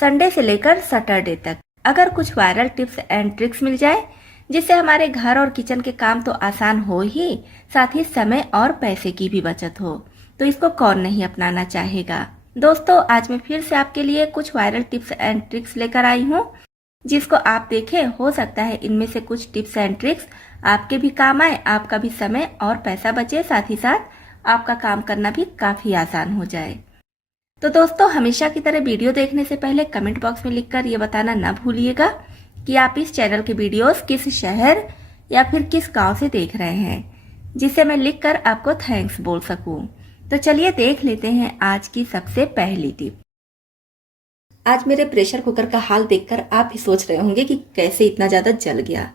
Sunday से लेकर Saturday तक अगर कुछ वायरल टिप्स एंड ट्रिक्स मिल जाए जिससे हमारे घर और किचन के काम तो आसान हो ही, साथ ही समय और पैसे की भी बचत हो, तो इसको कौन नहीं अपनाना चाहेगा। दोस्तों, आज मैं फिर से आपके लिए कुछ वायरल टिप्स एंड ट्रिक्स लेकर आई हूँ, जिसको आप देखें। हो सकता है इनमें से कुछ टिप्स एंड ट्रिक्स आपके भी काम आए, आपका भी समय और पैसा बचे, साथ ही साथ आपका काम करना भी काफी आसान हो जाए। तो दोस्तों, हमेशा की तरह वीडियो देखने से पहले कमेंट बॉक्स में लिखकर ये बताना ना भूलिएगा कि आप इस चैनल के वीडियोस किस शहर या फिर किस गांव से देख रहे हैं, जिससे मैं लिखकर आपको थैंक्स बोल सकूं। तो चलिए देख लेते हैं आज की सबसे पहली टिप। आज मेरे प्रेशर कुकर का हाल देखकर आप ही सोच रहे होंगे कि कैसे इतना ज़्यादा जल गया।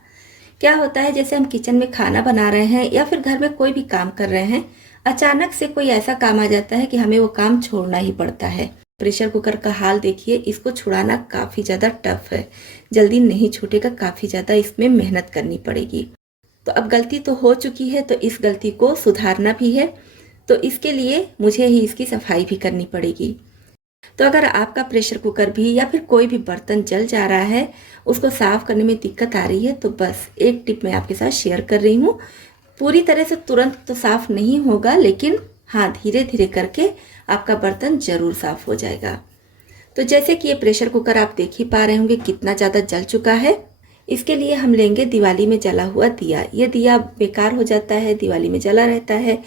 क्या होता है, जैसे हम किचन में खाना बना रहे हैं या फिर घर में कोई भी काम कर रहे हैं, अचानक से कोई ऐसा काम आ जाता है कि हमें वो काम छोड़ना ही पड़ता है। प्रेशर कुकर का हाल देखिए, इसको छुड़ाना काफ़ी ज़्यादा टफ है, जल्दी नहीं छूटेगा, काफ़ी ज़्यादा इसमें मेहनत करनी पड़ेगी। तो अब गलती तो हो चुकी है, तो इस गलती को सुधारना भी है, तो इसके लिए मुझे ही इसकी सफाई भी करनी पड़ेगी। तो अगर आपका प्रेशर कुकर भी या फिर कोई भी बर्तन जल जा रहा है, उसको साफ करने में दिक्कत आ रही है, तो बस एक टिप मैं आपके साथ शेयर कर रही हूँ। पूरी तरह से तुरंत तो साफ नहीं होगा, लेकिन हाँ, धीरे धीरे करके आपका बर्तन जरूर साफ हो जाएगा। तो जैसे कि ये प्रेशर कुकर आप देख ही पा रहे होंगे कितना ज़्यादा जल चुका है। इसके लिए हम लेंगे दिवाली में जला हुआ दिया। ये दिया बेकार हो जाता है, दिवाली में जला रहता है,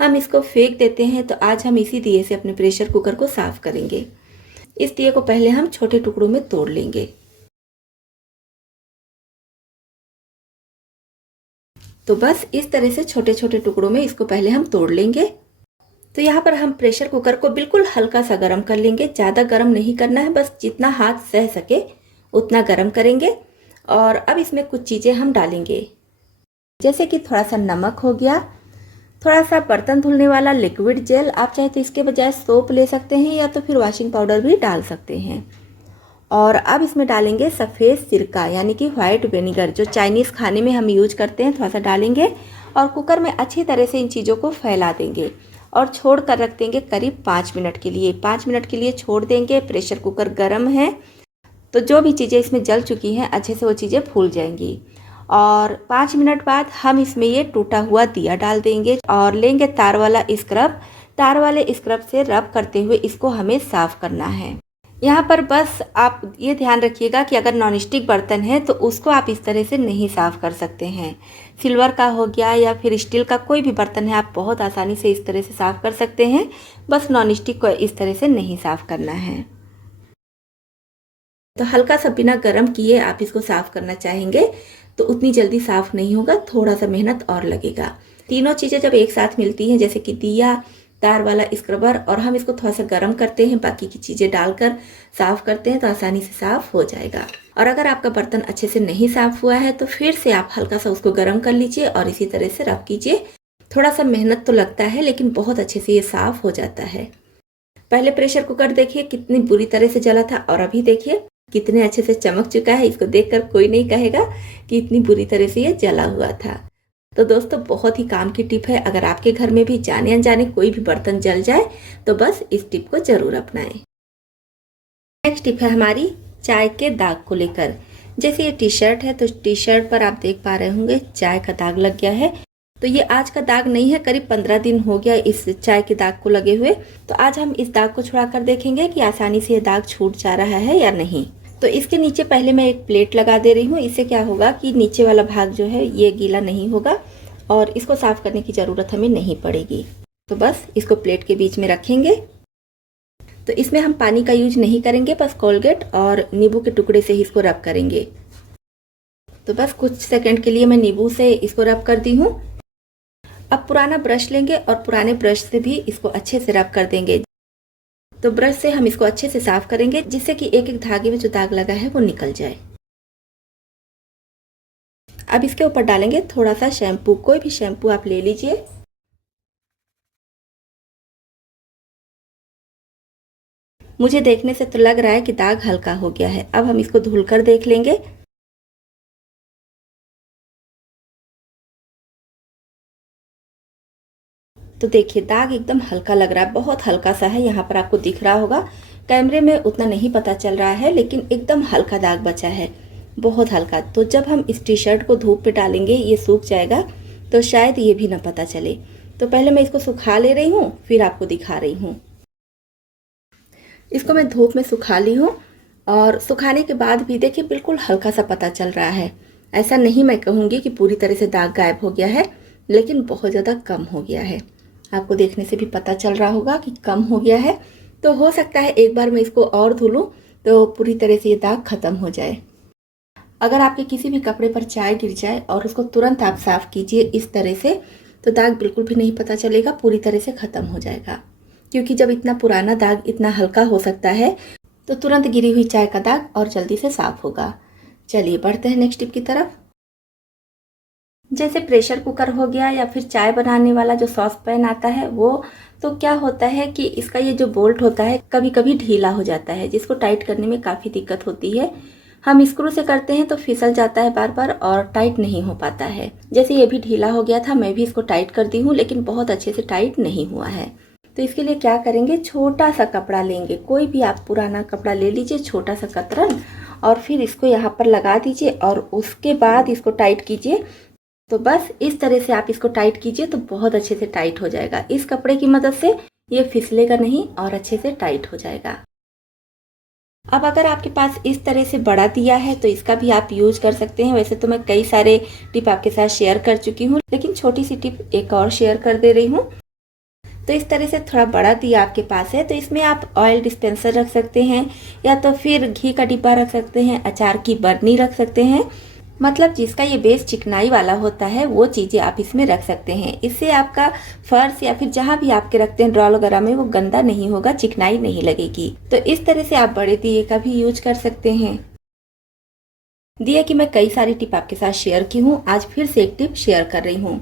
हम इसको फेंक देते हैं। तो आज हम इसी दिए से अपने प्रेशर कुकर को साफ करेंगे। इस दिए को पहले हम छोटे टुकड़ों में तोड़ लेंगे। तो बस इस तरह से छोटे छोटे टुकड़ों में इसको पहले हम तोड़ लेंगे। तो यहाँ पर हम प्रेशर कुकर को बिल्कुल हल्का सा गर्म कर लेंगे, ज़्यादा गर्म नहीं करना है, बस जितना हाथ सह सके उतना गर्म करेंगे। और अब इसमें कुछ चीज़ें हम डालेंगे, जैसे कि थोड़ा सा नमक हो गया, थोड़ा सा बर्तन धुलने वाला लिक्विड जेल, आप चाहे तो इसके बजाय सोप ले सकते हैं या तो फिर वॉशिंग पाउडर भी डाल सकते हैं। और अब इसमें डालेंगे सफ़ेद सिरका यानी कि व्हाइट विनेगर, जो चाइनीज़ खाने में हम यूज करते हैं, थोड़ा सा डालेंगे और कुकर में अच्छी तरह से इन चीज़ों को फैला देंगे और छोड़ कर रख देंगे करीब 5 मिनट के लिए। 5 मिनट के लिए छोड़ देंगे। प्रेशर कुकर गर्म है, तो जो भी चीज़ें इसमें जल चुकी हैं अच्छे से वो चीज़ें फूल जाएंगी। और 5 मिनट बाद हम इसमें ये टूटा हुआ दिया डाल देंगे और लेंगे तार वाला स्क्रब। तार वाले स्क्रब से रब करते हुए इसको हमें साफ़ करना है। यहाँ पर बस आप ये ध्यान रखिएगा कि अगर नॉनस्टिक बर्तन है तो उसको आप इस तरह से नहीं साफ़ कर सकते हैं। सिल्वर का हो गया या फिर स्टील का कोई भी बर्तन है, आप बहुत आसानी से इस तरह से साफ़ कर सकते हैं। बस नॉनस्टिक को इस तरह से नहीं साफ़ करना है। तो हल्का सा बिना गर्म किए आप इसको साफ़ करना चाहेंगे तो उतनी जल्दी साफ़ नहीं होगा, थोड़ा सा मेहनत और लगेगा। तीनों चीज़ें जब एक साथ मिलती हैं, जैसे कि दिया, तार वाला स्क्रबर और हम इसको थोड़ा सा गर्म करते हैं, बाकी की चीज़ें डालकर साफ़ करते हैं, तो आसानी से साफ़ हो जाएगा। और अगर आपका बर्तन अच्छे से नहीं साफ़ हुआ है तो फिर से आप हल्का सा उसको गर्म कर लीजिए और इसी तरह से रब कीजिए। थोड़ा सा मेहनत तो लगता है, लेकिन बहुत अच्छे से ये साफ़ हो जाता है। पहले प्रेशर कुकर देखिए कितनी बुरी तरह से जला था और अभी देखिए कितने अच्छे से चमक चुका है। इसको देखकर कोई नहीं कहेगा कि इतनी बुरी तरह से ये जला हुआ था। तो दोस्तों, बहुत ही काम की टिप है। अगर आपके घर में भी जाने अनजाने कोई भी बर्तन जल जाए तो बस इस टिप को जरूर अपनाएं। नेक्स्ट टिप है हमारी चाय के दाग को लेकर। जैसे ये टी शर्ट है, तो टी शर्ट पर आप देख पा रहे होंगे चाय का दाग लग गया है। तो ये आज का दाग नहीं है, करीब 15 दिन हो गया इस चाय के दाग को लगे हुए। तो आज हम इस दाग को छुड़ा कर देखेंगे कि आसानी से ये दाग छूट जा रहा है या नहीं। तो इसके नीचे पहले मैं एक प्लेट लगा दे रही हूँ। इससे क्या होगा कि नीचे वाला भाग जो है ये गीला नहीं होगा और इसको साफ करने की ज़रूरत हमें नहीं पड़ेगी। तो बस इसको प्लेट के बीच में रखेंगे। तो इसमें हम पानी का यूज नहीं करेंगे, बस कोलगेट और नींबू के टुकड़े से ही इसको रब करेंगे। तो बस कुछ सेकंड के लिए मैं नींबू से इसको रब कर दी हूँ। अब पुराना ब्रश लेंगे और पुराने ब्रश से भी इसको अच्छे से रब कर देंगे। तो ब्रश से हम इसको अच्छे से साफ करेंगे, जिससे कि एक एक धागे में जो दाग लगा है वो निकल जाए। अब इसके ऊपर डालेंगे थोड़ा सा शैम्पू, कोई भी शैम्पू आप ले लीजिए। मुझे देखने से तो लग रहा है कि दाग हल्का हो गया है। अब हम इसको धुलकर देख लेंगे। तो देखिए दाग एकदम हल्का लग रहा है, बहुत हल्का सा है। यहाँ पर आपको दिख रहा होगा, कैमरे में उतना नहीं पता चल रहा है, लेकिन एकदम हल्का दाग बचा है, बहुत हल्का। तो जब हम इस टी शर्ट को धूप पे डालेंगे ये सूख जाएगा, तो शायद ये भी ना पता चले। तो पहले मैं इसको सुखा ले रही हूँ, फिर आपको दिखा रही हूँ। इसको मैं धूप में सुखा ली हूँ और सुखाने के बाद भी देखिए बिल्कुल हल्का सा पता चल रहा है। ऐसा नहीं मैं कहूँगी कि पूरी तरह से दाग गायब हो गया है, लेकिन बहुत ज़्यादा कम हो गया है। आपको देखने से भी पता चल रहा होगा कि कम हो गया है। तो हो सकता है एक बार मैं इसको और धुल लूँ तो पूरी तरह से ये दाग खत्म हो जाए। अगर आपके किसी भी कपड़े पर चाय गिर जाए और उसको तुरंत आप साफ कीजिए इस तरह से, तो दाग बिल्कुल भी नहीं पता चलेगा, पूरी तरह से खत्म हो जाएगा। क्योंकि जब इतना पुराना दाग इतना हल्का हो सकता है तो तुरंत गिरी हुई चाय का दाग और जल्दी से साफ होगा। चलिए बढ़ते हैं नेक्स्ट टिप की तरफ। जैसे प्रेशर कुकर हो गया या फिर चाय बनाने वाला जो सॉस पैन आता है वो, तो क्या होता है कि इसका ये जो बोल्ट होता है कभी कभी ढीला हो जाता है, जिसको टाइट करने में काफ़ी दिक्कत होती है। हम स्क्रू से करते हैं तो फिसल जाता है बार बार और टाइट नहीं हो पाता है। जैसे ये भी ढीला हो गया था, मैं भी इसको टाइट कर दी हूँ, लेकिन बहुत अच्छे से टाइट नहीं हुआ है। तो इसके लिए क्या करेंगे, छोटा सा कपड़ा लेंगे, कोई भी आप पुराना कपड़ा ले लीजिए, छोटा सा कतरन, और फिर इसको यहाँ पर लगा दीजिए और उसके बाद इसको टाइट कीजिए। तो बस इस तरह से आप इसको टाइट कीजिए तो बहुत अच्छे से टाइट हो जाएगा। इस कपड़े की मदद से ये फिसलेगा नहीं और अच्छे से टाइट हो जाएगा। अब अगर आपके पास इस तरह से बड़ा दिया है तो इसका भी आप यूज कर सकते हैं। वैसे तो मैं कई सारे टिप आपके साथ शेयर कर चुकी हूँ, लेकिन छोटी सी टिप एक और शेयर कर दे रही हूँ। तो इस तरह से थोड़ा बड़ा दिया आपके पास है तो इसमें आप ऑयल डिस्पेंसर रख सकते हैं, या तो फिर घी का डिब्बा रख सकते हैं, अचार की बरनी रख सकते हैं। मतलब जिसका ये बेस चिकनाई वाला होता है वो चीज़ें आप इसमें रख सकते हैं। इससे आपका फर्श या फिर जहाँ भी आपके रखते हैं ड्रॉर वगैरह में वो गंदा नहीं होगा, चिकनाई नहीं लगेगी। तो इस तरह से आप बड़े दिए का भी यूज कर सकते हैं। दिए की मैं कई सारी टिप आपके साथ शेयर की हूँ, आज फिर से एक टिप शेयर कर रही हूँ।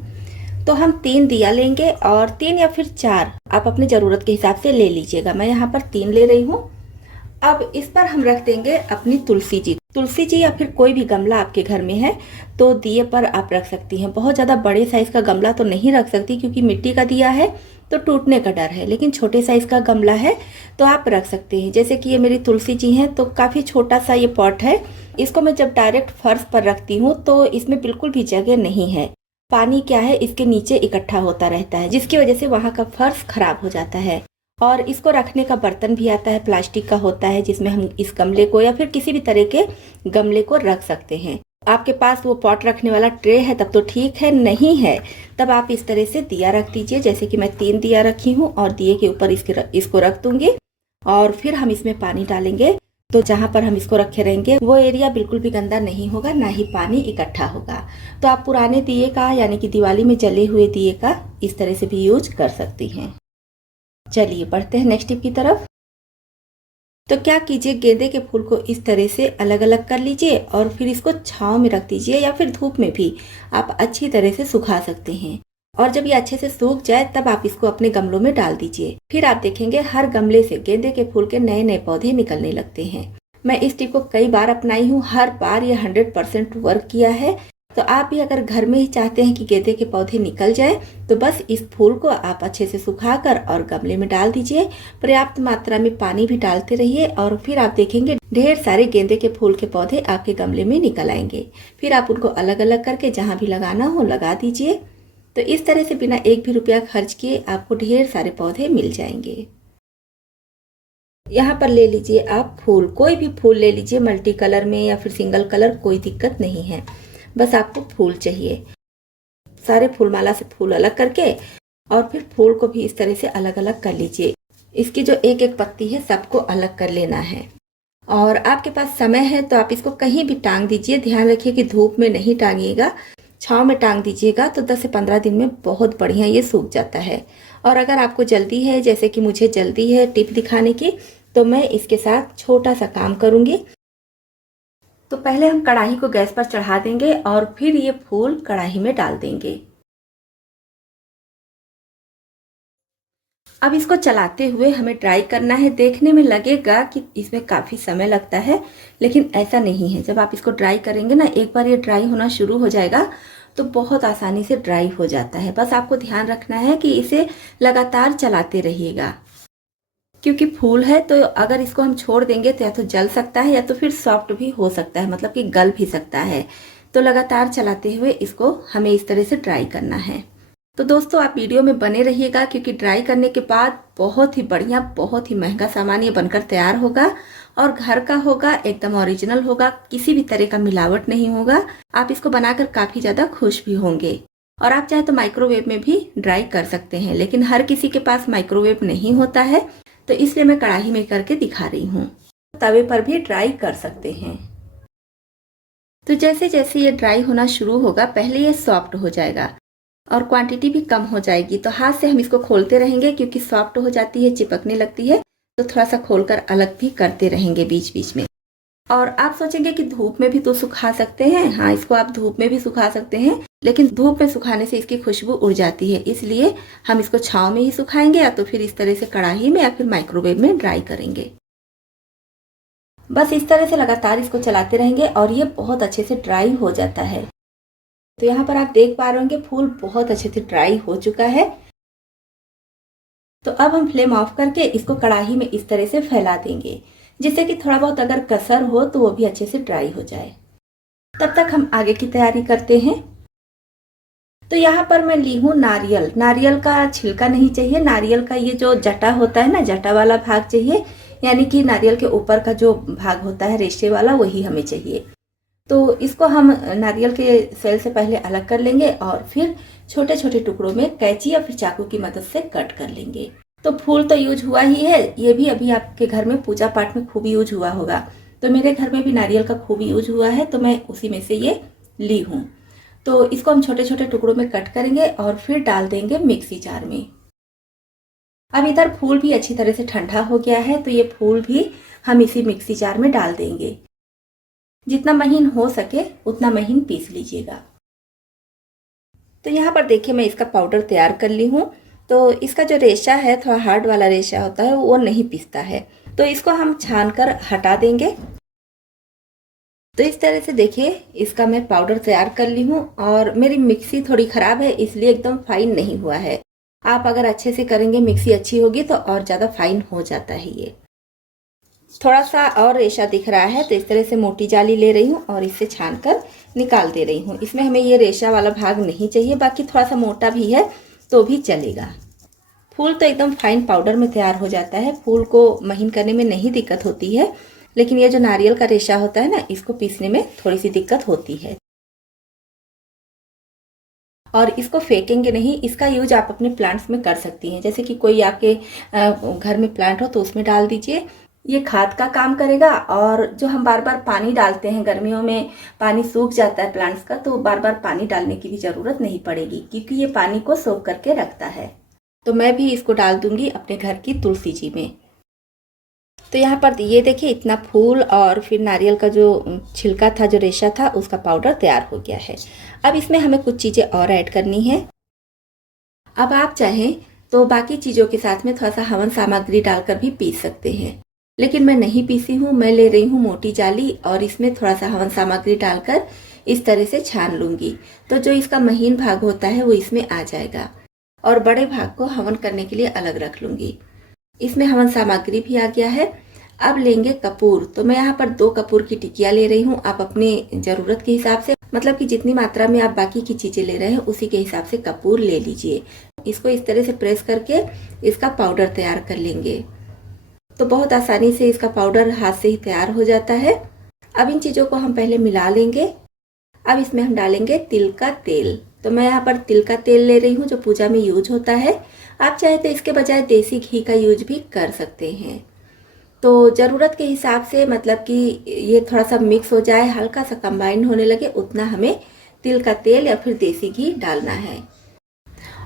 तो हम 3 दिया लेंगे और 3 या फिर 4 आप अपने ज़रूरत के हिसाब से ले लीजिएगा। मैं यहाँ पर 3 ले रही हूँ। अब इस पर हम रख देंगे अपनी तुलसी जी या फिर कोई भी गमला आपके घर में है तो दिए पर आप रख सकती हैं। बहुत ज़्यादा बड़े साइज़ का गमला तो नहीं रख सकती क्योंकि मिट्टी का दिया है तो टूटने का डर है, लेकिन छोटे साइज़ का गमला है तो आप रख सकते हैं। जैसे कि ये मेरी तुलसी जी हैं तो काफ़ी छोटा सा ये पॉट है। इसको मैं जब डायरेक्ट फर्श पर रखती हूँ तो इसमें बिल्कुल भी जगह नहीं है। पानी क्या है इसके नीचे इकट्ठा होता रहता है, जिसकी वजह से वहाँ का फर्श खराब हो जाता है। और इसको रखने का बर्तन भी आता है, प्लास्टिक का होता है, जिसमें हम इस गमले को या फिर किसी भी तरह के गमले को रख सकते हैं। आपके पास वो पॉट रखने वाला ट्रे है तब तो ठीक है, नहीं है तब आप इस तरह से दिया रख दीजिए। जैसे कि मैं 3 दिया रखी हूँ और दिए के ऊपर इसको रख दूंगी और फिर हम इसमें पानी डालेंगे। तो जहाँ पर हम इसको रखे रहेंगे वो एरिया बिल्कुल भी गंदा नहीं होगा, ना ही पानी इकट्ठा होगा। तो आप पुराने दिए का यानी कि दिवाली में जले हुए दिए का इस तरह से भी यूज कर सकती हैं। चलिए बढ़ते हैं नेक्स्ट टिप की तरफ। तो क्या कीजिए, गेंदे के फूल को इस तरह से अलग अलग कर लीजिए और फिर इसको छांव में रख दीजिए या फिर धूप में भी आप अच्छी तरह से सुखा सकते हैं। और जब ये अच्छे से सूख जाए तब आप इसको अपने गमलों में डाल दीजिए। फिर आप देखेंगे हर गमले से गेंदे के फूल के नए नए पौधे निकलने लगते हैं। मैं इस टिप को कई बार अपनाई हूँ, हर बार ये 100% वर्क किया है। तो आप भी अगर घर में ही चाहते हैं कि गेंदे के पौधे निकल जाए तो बस इस फूल को आप अच्छे से सुखाकर और गमले में डाल दीजिए। पर्याप्त मात्रा में पानी भी डालते रहिए और फिर आप देखेंगे ढेर सारे गेंदे के फूल के पौधे आपके गमले में निकल आएंगे। फिर आप उनको अलग अलग करके जहाँ भी लगाना हो लगा दीजिए। तो इस तरह से बिना एक भी रुपया खर्च किए आपको ढेर सारे पौधे मिल जाएंगे। यहाँ पर ले लीजिए आप फूल, कोई भी फूल ले लीजिए, मल्टी कलर में या फिर सिंगल कलर, कोई दिक्कत नहीं है। बस आपको फूल चाहिए। सारे फूलमाला से फूल अलग करके और फिर फूल को भी इस तरह से अलग अलग कर लीजिए। इसकी जो एक एक पत्ती है सबको अलग कर लेना है। और आपके पास समय है तो आप इसको कहीं भी टांग दीजिए। ध्यान रखिए कि धूप में नहीं टांगिएगा, छांव में टांग दीजिएगा तो 10 से 15 दिन में बहुत बढ़िया ये सूख जाता है। और अगर आपको जल्दी है, जैसे कि मुझे जल्दी है टिप दिखाने की, तो मैं इसके साथ छोटा सा काम करूंगी। तो पहले हम कढ़ाई को गैस पर चढ़ा देंगे और फिर ये फूल कढ़ाई में डाल देंगे। अब इसको चलाते हुए हमें ड्राई करना है। देखने में लगेगा कि इसमें काफ़ी समय लगता है, लेकिन ऐसा नहीं है। जब आप इसको ड्राई करेंगे ना, एक बार ये ड्राई होना शुरू हो जाएगा तो बहुत आसानी से ड्राई हो जाता है। बस आपको ध्यान रखना है कि इसे लगातार चलाते रहिएगा। क्योंकि फूल है तो अगर इसको हम छोड़ देंगे तो या तो जल सकता है या तो फिर सॉफ्ट भी हो सकता है, मतलब कि गल भी सकता है। तो लगातार चलाते हुए इसको हमें इस तरह से ड्राई करना है। तो दोस्तों आप वीडियो में बने रहिएगा, क्योंकि ड्राई करने के बाद बहुत ही बढ़िया, बहुत ही महंगा सामान ये बनकर तैयार होगा और घर का होगा, एकदम ओरिजिनल होगा, किसी भी तरह का मिलावट नहीं होगा। आप इसको बनाकर काफी ज्यादा खुश भी होंगे। और आप चाहे तो माइक्रोवेव में भी ड्राई कर सकते हैं, लेकिन हर किसी के पास माइक्रोवेव नहीं होता है, तो इसलिए मैं कढ़ाई में करके दिखा रही हूँ। तवे पर भी ड्राई कर सकते हैं। तो जैसे जैसे ये ड्राई होना शुरू होगा, पहले ये सॉफ्ट हो जाएगा और क्वांटिटी भी कम हो जाएगी। तो हाथ से हम इसको खोलते रहेंगे, क्योंकि सॉफ्ट हो जाती है, चिपकने लगती है, तो थोड़ा सा खोलकर अलग भी करते रहेंगे बीच बीच में। और आप सोचेंगे कि धूप में भी तो सुखा सकते हैं। हाँ, इसको आप धूप में भी सुखा सकते हैं, लेकिन धूप में सुखाने से इसकी खुशबू उड़ जाती है, इसलिए हम इसको छांव में ही सुखाएंगे या तो फिर इस तरह से कढ़ाई में या फिर माइक्रोवेव में ड्राई करेंगे। बस इस तरह से लगातार इसको चलाते रहेंगे और ये बहुत अच्छे से ड्राई हो जाता है। तो यहाँ पर आप देख पा रहे होंगे फूल बहुत अच्छे से ड्राई हो चुका है। तो अब हम फ्लेम ऑफ करके इसको कढ़ाई में इस तरह से फैला देंगे, जिससे कि थोड़ा बहुत अगर कसर हो तो वो भी अच्छे से ड्राई हो जाए। तब तक हम आगे की तैयारी करते हैं। तो यहाँ पर मैं ली हूँ नारियल। नारियल का छिलका नहीं चाहिए, नारियल का ये जो जटा होता है ना, जटा वाला भाग चाहिए, यानी कि नारियल के ऊपर का जो भाग होता है रेशे वाला, वही हमें चाहिए। तो इसको हम नारियल के सेल से पहले अलग कर लेंगे और फिर छोटे छोटे टुकड़ों में कैंची या फिर चाकू की मदद से कट कर लेंगे। तो फूल तो यूज हुआ ही है, ये भी अभी आपके घर में पूजा पाठ में खूब यूज हुआ होगा। तो मेरे घर में भी नारियल का खूब यूज हुआ है, तो मैं उसी में से ये ली हूँ। तो इसको हम छोटे छोटे टुकड़ों में कट करेंगे और फिर डाल देंगे मिक्सी जार में। अब इधर फूल भी अच्छी तरह से ठंडा हो गया है, तो ये फूल भी हम इसी मिक्सी जार में डाल देंगे। जितना महीन हो सके उतना महीन पीस लीजिएगा। तो यहाँ पर देखिए मैं इसका पाउडर तैयार कर ली हूँ। तो इसका जो रेशा है, थोड़ा हार्ड वाला रेशा होता है, वो नहीं पिसता है, तो इसको हम छान कर हटा देंगे। तो इस तरह से देखिए इसका मैं पाउडर तैयार कर ली हूँ। और मेरी मिक्सी थोड़ी ख़राब है, इसलिए एकदम फाइन नहीं हुआ है। आप अगर अच्छे से करेंगे, मिक्सी अच्छी होगी तो और ज़्यादा फाइन हो जाता है। ये थोड़ा सा और रेशा दिख रहा है, तो इस तरह से मोटी जाली ले रही हूँ और इससे छान कर निकाल दे रही हूँ। इसमें हमें ये रेशा वाला भाग नहीं चाहिए, बाकी थोड़ा सा मोटा भी है तो भी चलेगा। फूल तो एकदम फाइन पाउडर में तैयार हो जाता है, फूल को महीन करने में नहीं दिक्कत होती है, लेकिन ये जो नारियल का रेशा होता है ना, इसको पीसने में थोड़ी सी दिक्कत होती है। और इसको फेंकेंगे नहीं, इसका यूज आप अपने प्लांट्स में कर सकती हैं। जैसे कि कोई आपके घर में प्लांट हो तो उसमें डाल दीजिए, ये खाद का काम करेगा। और जो हम बार बार पानी डालते हैं, गर्मियों में पानी सूख जाता है प्लांट्स का, तो बार बार पानी डालने की भी ज़रूरत नहीं पड़ेगी, क्योंकि ये पानी को सोख करके रखता है। तो मैं भी इसको डाल दूंगी अपने घर की तुलसी जी में। तो यहाँ पर ये देखिए इतना फूल और फिर नारियल का जो छिलका था, जो रेशा था, उसका पाउडर तैयार हो गया है। अब इसमें हमें कुछ चीज़ें और ऐड करनी है। अब आप चाहें तो बाकी चीज़ों के साथ में थोड़ा सा हवन सामग्री डालकर भी पीस सकते हैं, लेकिन मैं नहीं पीसी हूँ। मैं ले रही हूँ मोटी जाली और इसमें थोड़ा सा हवन सामग्री डालकर इस तरह से छान लूँगी। तो जो इसका महीन भाग होता है वो इसमें आ जाएगा और बड़े भाग को हवन करने के लिए अलग रख लूँगी। इसमें हवन सामग्री भी आ गया है। अब लेंगे कपूर। तो मैं यहाँ पर 2 कपूर की टिकिया ले रही हूँ। आप अपने ज़रूरत के हिसाब से, मतलब कि जितनी मात्रा में आप बाकी की चीज़ें ले रहे हैं उसी के हिसाब से कपूर ले लीजिए। इसको इस तरह से प्रेस करके इसका पाउडर तैयार कर लेंगे। तो बहुत आसानी से इसका पाउडर हाथ से ही तैयार हो जाता है। अब इन चीज़ों को हम पहले मिला लेंगे। अब इसमें हम डालेंगे तिल का तेल। तो मैं यहाँ पर तिल का तेल ले रही हूँ, जो पूजा में यूज होता है। आप चाहे तो इसके बजाय देसी घी का यूज भी कर सकते हैं। तो ज़रूरत के हिसाब से, मतलब कि ये थोड़ा सा मिक्स हो जाए, हल्का सा कंबाइन होने लगे, उतना हमें तिल का तेल या फिर देसी घी डालना है।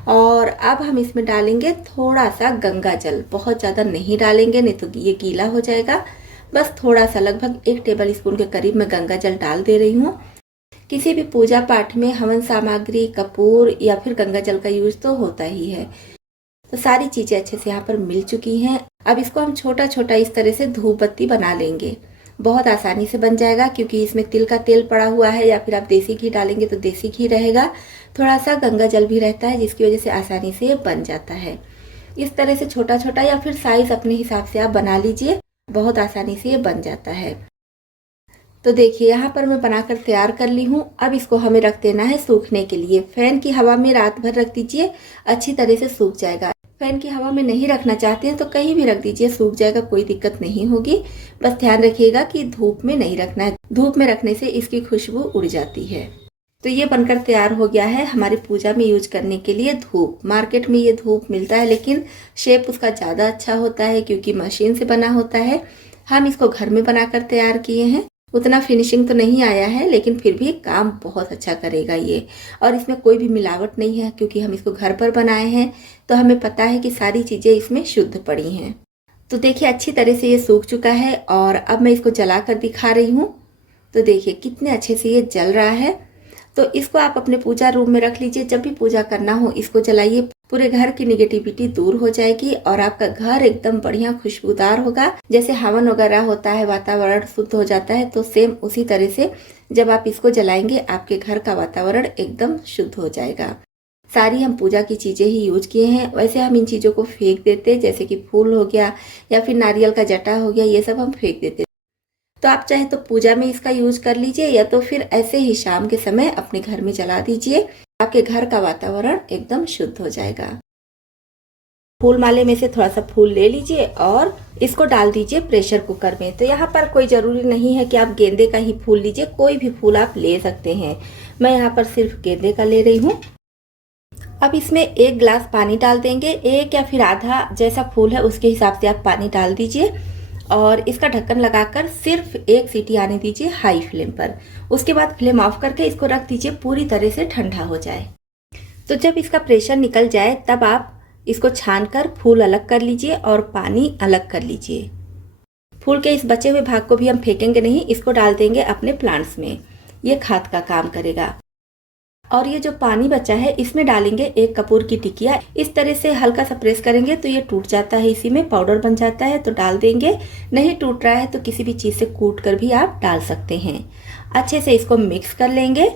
और अब हम इसमें डालेंगे थोड़ा सा गंगा जल। बहुत ज़्यादा नहीं डालेंगे, नहीं तो ये गीला हो जाएगा। बस थोड़ा सा, लगभग 1 टेबल स्पून के करीब मैं गंगा जल डाल दे रही हूँ। किसी भी पूजा पाठ में हवन सामग्री, कपूर या फिर गंगा जल का यूज तो होता ही है। तो सारी चीज़ें अच्छे से यहाँ पर मिल चुकी हैं। अब इसको हम छोटा छोटा इस तरह से धूप बत्ती बना लेंगे। बहुत आसानी से बन जाएगा, क्योंकि इसमें तिल का तेल पड़ा हुआ है, या फिर आप देसी घी डालेंगे तो देसी घी रहेगा, थोड़ा सा गंगा जल भी रहता है, जिसकी वजह से आसानी से ये बन जाता है। इस तरह से छोटा छोटा या फिर साइज अपने हिसाब से आप बना लीजिए, बहुत आसानी से ये बन जाता है। तो देखिए यहाँ पर मैं बनाकर तैयार कर ली हूँ। अब इसको हमें रख देना है सूखने के लिए। फैन की हवा में रात भर रख दीजिए, अच्छी तरह से सूख जाएगा। फैन की हवा में नहीं रखना चाहते हैं तो कहीं भी रख दीजिए, सूख जाएगा, कोई दिक्कत नहीं होगी। बस ध्यान रखिएगा कि धूप में नहीं रखना है, धूप में रखने से इसकी खुशबू उड़ जाती है। तो ये बनकर तैयार हो गया है हमारी पूजा में यूज करने के लिए धूप। मार्केट में ये धूप मिलता है लेकिन शेप उसका ज़्यादा अच्छा होता है क्योंकि मशीन से बना होता है। हम इसको घर में बनाकर तैयार किए हैं। उतना फिनिशिंग तो नहीं आया है लेकिन फिर भी काम बहुत अच्छा करेगा ये। और इसमें कोई भी मिलावट नहीं है क्योंकि हम इसको घर पर बनाए हैं, तो हमें पता है कि सारी चीज़ें इसमें शुद्ध पड़ी हैं। तो देखिए अच्छी तरह से ये सूख चुका है और अब मैं इसको जला कर दिखा रही हूँ। तो देखिए कितने अच्छे से ये जल रहा है। तो इसको आप अपने पूजा रूम में रख लीजिए, जब भी पूजा करना हो इसको जलाइए, पूरे घर की निगेटिविटी दूर हो जाएगी और आपका घर एकदम बढ़िया खुशबूदार होगा। जैसे हवन वगैरह होता है, वातावरण शुद्ध हो जाता है, तो सेम उसी तरह से जब आप इसको जलाएंगे आपके घर का वातावरण एकदम शुद्ध हो जाएगा। सारी हम पूजा की चीज़ें ही यूज किए हैं। वैसे हम इन चीज़ों को फेंक देते, जैसे कि फूल हो गया या फिर नारियल का जटा हो गया, ये सब हम फेंक देते। तो आप चाहे तो पूजा में इसका यूज कर लीजिए या तो फिर ऐसे ही शाम के समय अपने घर में जला दीजिए, आपके घर का वातावरण एकदम शुद्ध हो जाएगा। फूल माले में से थोड़ा सा फूल ले लीजिए और इसको डाल दीजिए प्रेशर कुकर में। तो यहाँ पर कोई ज़रूरी नहीं है कि आप गेंदे का ही फूल लीजिए, कोई भी फूल आप ले सकते हैं। मैं यहाँ पर सिर्फ गेंदे का ले रही हूँ। अब इसमें 1 गिलास पानी डाल देंगे, 1 या फिर आधा, जैसा फूल है उसके हिसाब से आप पानी डाल दीजिए और इसका ढक्कन लगाकर सिर्फ 1 सीटी आने दीजिए हाई फ्लेम पर। उसके बाद फ्लेम ऑफ करके इसको रख दीजिए, पूरी तरह से ठंडा हो जाए। तो जब इसका प्रेशर निकल जाए तब आप इसको छान कर फूल अलग कर लीजिए और पानी अलग कर लीजिए। फूल के इस बचे हुए भाग को भी हम फेंकेंगे नहीं, इसको डाल देंगे अपने प्लांट्स में, ये खाद का काम करेगा। और ये जो पानी बचा है इसमें डालेंगे 1 कपूर की टिकिया। इस तरह से हल्का सा प्रेस करेंगे तो ये टूट जाता है, इसी में पाउडर बन जाता है, तो डाल देंगे। नहीं टूट रहा है तो किसी भी चीज़ से कूट कर भी आप डाल सकते हैं। अच्छे से इसको मिक्स कर लेंगे,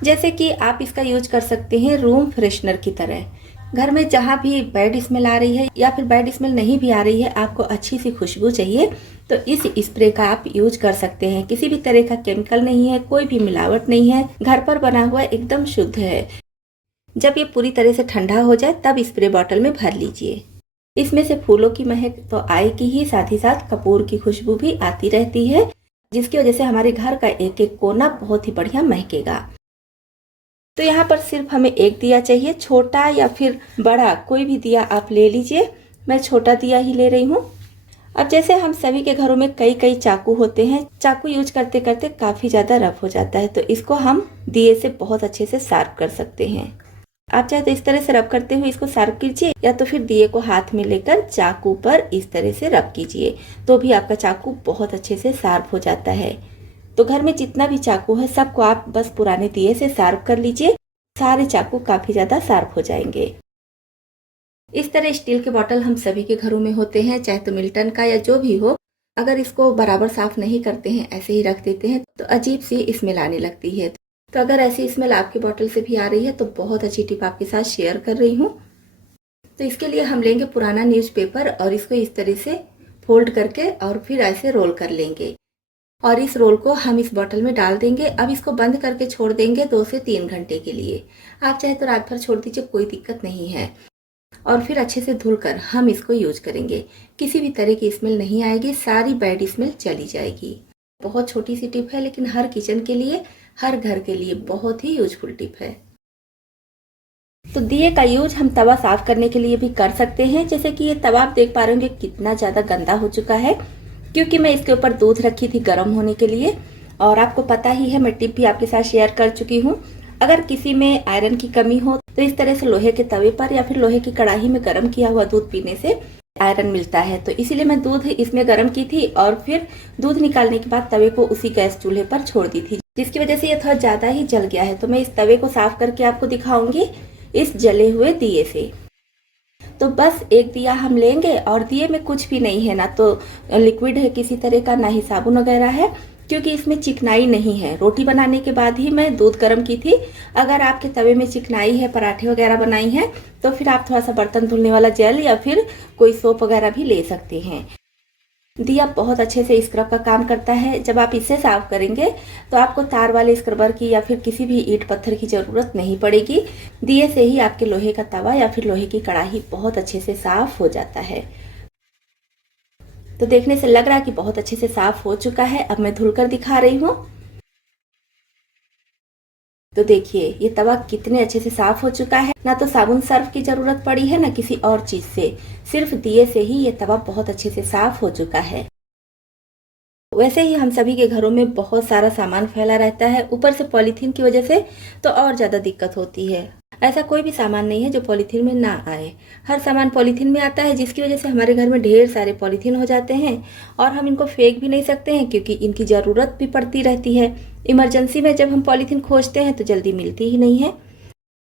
जैसे कि आप इसका यूज कर सकते हैं रूम फ्रेशनर की तरह। घर में जहाँ भी बैड स्मेल आ रही है या फिर बैड स्मेल नहीं भी आ रही है, आपको अच्छी सी खुशबू चाहिए तो इस स्प्रे का आप यूज कर सकते हैं। किसी भी तरह का केमिकल नहीं है, कोई भी मिलावट नहीं है, घर पर बना हुआ एकदम शुद्ध है। जब ये पूरी तरह से ठंडा हो जाए तब स्प्रे बॉटल में भर लीजिए। इसमें से फूलों की महक तो आएगी ही, साथ ही साथ कपूर की खुशबू भी आती रहती है, जिसकी वजह से हमारे घर का एक एक कोना बहुत ही बढ़िया महकेगा। तो यहाँ पर सिर्फ हमें 1 दिया चाहिए, छोटा या फिर बड़ा कोई भी दिया आप ले लीजिए। मैं छोटा दिया ही ले रही हूँ। अब जैसे हम सभी के घरों में कई कई चाकू होते हैं, चाकू यूज करते करते काफ़ी ज़्यादा रफ हो जाता है, तो इसको हम दिए से बहुत अच्छे से शार्प कर सकते हैं। आप चाहे तो इस तरह से रब करते हुए इसको शार्प कीजिए या तो फिर दिए को हाथ में लेकर चाकू पर इस तरह से रब कीजिए, तो भी आपका चाकू बहुत अच्छे से शार्प हो जाता है। तो घर में जितना भी चाकू है सबको आप बस पुराने दिए से शार्प कर लीजिए, सारे चाकू काफ़ी ज़्यादा शार्प हो जाएंगे। इस तरह स्टील के बॉटल हम सभी के घरों में होते हैं, चाहे तो मिल्टन का या जो भी हो। अगर इसको बराबर साफ नहीं करते हैं, ऐसे ही रख देते हैं, तो अजीब सी स्मेल आने लगती है। तो अगर ऐसी स्मेल आपकी बॉटल से भी आ रही है तो बहुत अच्छी टिप आपके साथ शेयर कर रही हूँ। तो इसके लिए हम लेंगे पुराना न्यूज़पेपर और इसको इस तरह से फोल्ड करके और फिर ऐसे रोल कर लेंगे और इस रोल को हम इस बॉटल में डाल देंगे। अब इसको बंद करके छोड़ देंगे 2 से 3 घंटे के लिए। आप चाहे तो रात भर छोड़ दीजिए, कोई दिक्कत नहीं है। और फिर अच्छे से धुलकर हम इसको यूज करेंगे, किसी भी तरह की स्मेल नहीं आएगी, सारी बैड स्मेल चली जाएगी। बहुत छोटी सी टिप है लेकिन हर किचन के लिए, हर घर के लिए बहुत ही यूजफुल टिप है। तो दिए का यूज हम तवा साफ करने के लिए भी कर सकते हैं। जैसे कि ये तवा आप देख पा रहे होंगे कितना ज़्यादा गंदा हो चुका है, क्योंकि मैं इसके ऊपर दूध रखी थी गर्म होने के लिए। और आपको पता ही है, मैं टिप भी आपके साथ शेयर कर चुकी हूँ। अगर किसी में आयरन की कमी हो तो इस तरह से लोहे के तवे पर या फिर लोहे की कढ़ाई में गर्म किया हुआ दूध पीने से आयरन मिलता है। तो इसीलिए मैं दूध इसमें गर्म की थी और फिर दूध निकालने के बाद तवे को उसी गैस चूल्हे पर छोड़ दी थी, जिसकी वजह से ये थोड़ा ज़्यादा ही जल गया है। तो मैं इस तवे को साफ करके आपको दिखाऊंगी इस जले हुए दिए से। तो बस 1 दिया हम लेंगे और दिए में कुछ भी नहीं है, ना तो लिक्विड है किसी तरह का, ना ही साबुन वगैरह है। क्योंकि इसमें चिकनाई नहीं है। रोटी बनाने के बाद ही मैं दूध गर्म की थी। अगर आपके तवे में चिकनाई है, पराठे वगैरह बनाई हैं, तो फिर आप थोड़ा सा बर्तन धुलने वाला जेल या फिर कोई सोप वगैरह भी ले सकते हैं। दिया बहुत अच्छे से स्क्रब का काम करता है। जब आप इसे साफ करेंगे तो आपको तार वाले स्क्रबर की या फिर किसी भी ईंट पत्थर की ज़रूरत नहीं पड़ेगी। दिए से ही आपके लोहे का तवा या फिर लोहे की कढ़ाई बहुत अच्छे से साफ हो जाता है। तो देखने से लग रहा है कि बहुत अच्छे से साफ हो चुका है। अब मैं धुलकर दिखा रही हूँ। तो देखिए ये तवा कितने अच्छे से साफ हो चुका है। ना तो साबुन सर्फ की जरूरत पड़ी है ना किसी और चीज से, सिर्फ दिए से ही ये तवा बहुत अच्छे से साफ हो चुका है। वैसे ही हम सभी के घरों में बहुत सारा सामान फैला रहता है, ऊपर से पॉलीथीन की वजह से तो और ज्यादा दिक्कत होती है। ऐसा कोई भी सामान नहीं है जो पॉलीथीन में ना आए। हर सामान पॉलीथीन में आता है, जिसकी वजह से हमारे घर में ढेर सारे पॉलीथीन हो जाते हैं और हम इनको फेंक भी नहीं सकते हैं, क्योंकि इनकी ज़रूरत भी पड़ती रहती है। इमरजेंसी में जब हम पॉलीथीन खोजते हैं तो जल्दी मिलती ही नहीं है।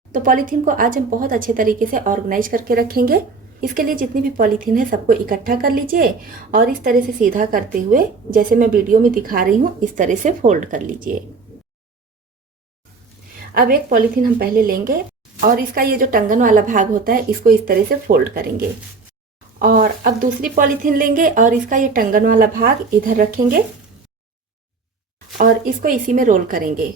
तो पॉलीथीन को आज हम बहुत अच्छे तरीके से ऑर्गेनाइज करके रखेंगे। इसके लिए जितनी भी पॉलीथीन है सबको इकट्ठा कर लीजिए और इस तरह से सीधा करते हुए, जैसे मैं वीडियो में दिखा रही हूँ, इस तरह से फोल्ड कर लीजिए। अब एक पॉलीथीन हम पहले लेंगे और इसका ये जो टंगन वाला भाग होता है इसको इस तरह से फोल्ड करेंगे। और अब दूसरी पॉलीथीन लेंगे और इसका ये टंगन वाला भाग इधर रखेंगे और इसको इसी में रोल करेंगे।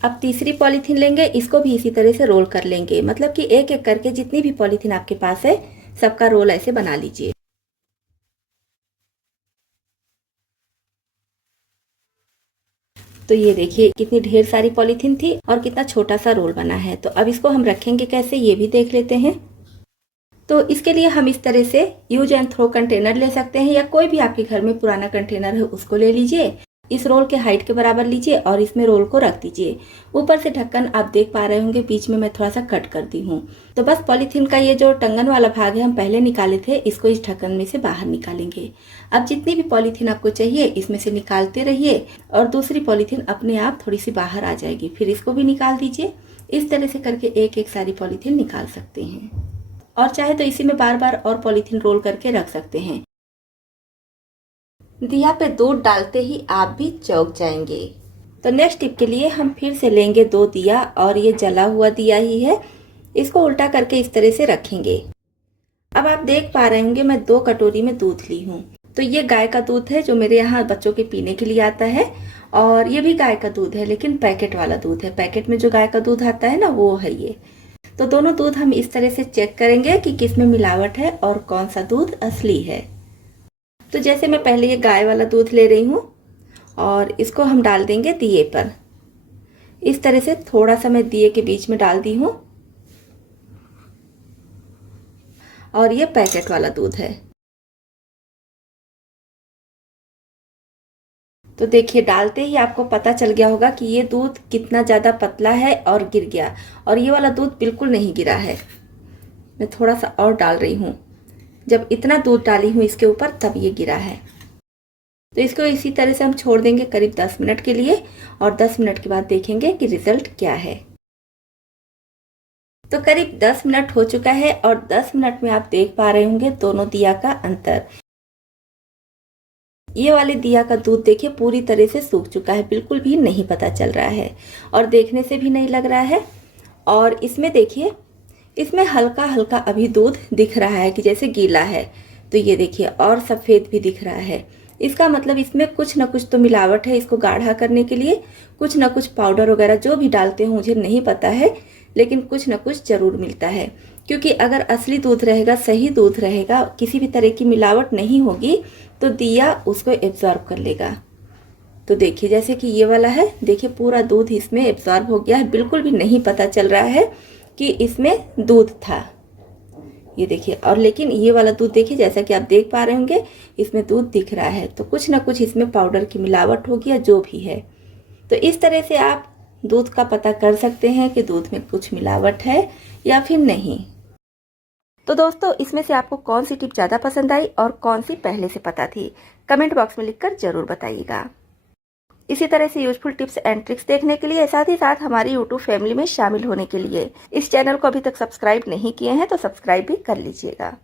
अब तीसरी पॉलीथीन लेंगे, इसको भी इसी तरह से रोल कर लेंगे। मतलब कि एक एक करके जितनी भी पॉलीथीन आपके पास है सबका रोल ऐसे बना लीजिए। तो ये देखिए कितनी ढेर सारी पॉलीथीन थी और कितना छोटा सा रोल बना है। तो अब इसको हम रखेंगे कैसे, ये भी देख लेते हैं। तो इसके लिए हम इस तरह से यूज एंड थ्रो कंटेनर ले सकते हैं, या कोई भी आपके घर में पुराना कंटेनर है उसको ले लीजिए। इस रोल के हाइट के बराबर लीजिए और इसमें रोल को रख दीजिए। ऊपर से ढक्कन आप देख पा रहे होंगे, बीच में मैं थोड़ा सा कट कर दी हूँ। तो बस पॉलीथीन का ये जो टंगन वाला भाग है हम पहले निकाले थे, इसको इस ढक्कन में से बाहर निकालेंगे। अब जितनी भी पॉलीथीन आपको चाहिए इसमें से निकालते रहिए और दूसरी पॉलीथीन अपने आप थोड़ी सी बाहर आ जाएगी, फिर इसको भी निकाल दीजिए। इस तरह से करके एक एक सारी पॉलीथीन निकाल सकते हैं और चाहे तो इसी में बार बार और पॉलीथीन रोल करके रख सकते हैं। दिया पे दूध डालते ही आप भी चौंक जाएंगे। तो नेक्स्ट टिप के लिए हम फिर से लेंगे 2 दिया और ये जला हुआ दिया ही है। इसको उल्टा करके इस तरह से रखेंगे। अब आप देख पा रहे होंगे मैं 2 कटोरी में दूध ली हूँ। तो ये गाय का दूध है जो मेरे यहाँ बच्चों के पीने के लिए आता है, और ये भी गाय का दूध है लेकिन पैकेट वाला दूध है। पैकेट में जो गाय का दूध आता है ना वो है ये। तो दोनों दूध हम इस तरह से चेक करेंगे कि किस में मिलावट है और कौन सा दूध असली है। तो जैसे मैं पहले ये गाय वाला दूध ले रही हूँ और इसको हम डाल देंगे दिए पर। इस तरह से थोड़ा सा मैं दिए के बीच में डाल दी हूँ। और ये पैकेट वाला दूध है। तो देखिए डालते ही आपको पता चल गया होगा कि ये दूध कितना ज़्यादा पतला है और गिर गया, और ये वाला दूध बिल्कुल नहीं गिरा है। मैं थोड़ा सा और डाल रही हूँ। जब इतना दूध डाली हूँ इसके ऊपर तब ये गिरा है। तो इसको इसी तरह से हम छोड़ देंगे करीब 10 मिनट के लिए, और 10 मिनट के बाद देखेंगे कि रिजल्ट क्या है। तो करीब 10 मिनट हो चुका है और 10 मिनट में आप देख पा रहे होंगे दोनों दिया का अंतर। ये वाले दिया का दूध देखिए पूरी तरह से सूख चुका है, बिल्कुल भी नहीं पता चल रहा है और देखने से भी नहीं लग रहा है। और इसमें देखिए इसमें हल्का हल्का अभी दूध दिख रहा है कि जैसे गीला है। तो ये देखिए और सफ़ेद भी दिख रहा है। इसका मतलब इसमें कुछ ना कुछ तो मिलावट है इसको गाढ़ा करने के लिए। कुछ ना कुछ पाउडर वगैरह जो भी डालते हो मुझे नहीं पता है, लेकिन कुछ ना कुछ ज़रूर मिलता है। क्योंकि अगर असली दूध रहेगा, सही दूध रहेगा, किसी भी तरह की मिलावट नहीं होगी, तो दिया उसको एब्जॉर्ब कर लेगा। तो देखिए जैसे कि ये वाला है, देखिए पूरा दूध इसमें एब्जॉर्ब हो गया है। बिल्कुल भी नहीं पता चल रहा है कि इसमें दूध था। ये देखिए, और लेकिन ये वाला दूध देखिए जैसा कि आप देख पा रहे होंगे इसमें दूध दिख रहा है। तो कुछ ना कुछ इसमें पाउडर की मिलावट होगी या जो भी है। तो इस तरह से आप दूध का पता कर सकते हैं कि दूध में कुछ मिलावट है या फिर नहीं। तो दोस्तों इसमें से आपको कौन सी टिप ज़्यादा पसंद आई और कौन सी पहले से पता थी, कमेंट बॉक्स में लिखकर ज़रूर बताइएगा। इसी तरह से यूजफुल टिप्स एंड ट्रिक्स देखने के लिए, साथ ही साथ हमारी यूट्यूब फैमिली में शामिल होने के लिए इस चैनल को अभी तक सब्सक्राइब नहीं किए हैं तो सब्सक्राइब भी कर लीजिएगा।